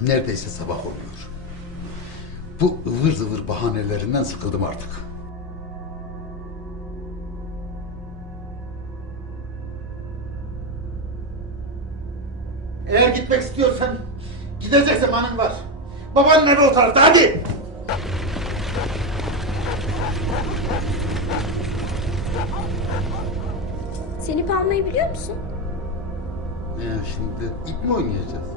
Neredeyse sabah oluyor. Bu ıvır zıvır bahanelerinden sıkıldım artık. Eğer gitmek istiyorsan gidecek zamanın var. Babanın evi o tarafta, hadi! Sen ip almayı biliyor musun? Ya şimdi ip mi oynayacağız?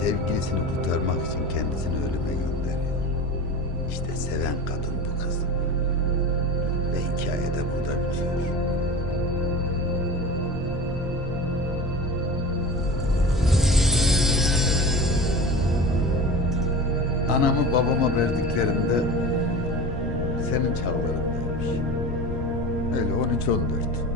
Sevgilisini kurtarmak için kendisini ölüme gönderiyor. İşte seven kadın bu kız. Ve hikaye de burada bitiyor. Anamı babama verdiklerinde senin çağlarındaymış. Öyle 13-14.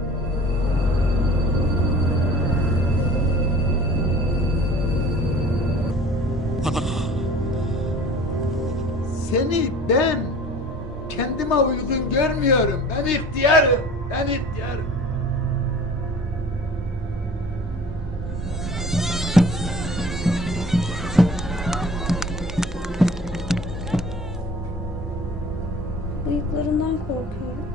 Seni ben kendime uygun görmüyorum. Ben ihtiyarım. Ben ihtiyarım. Bıyıklarından korkuyorum.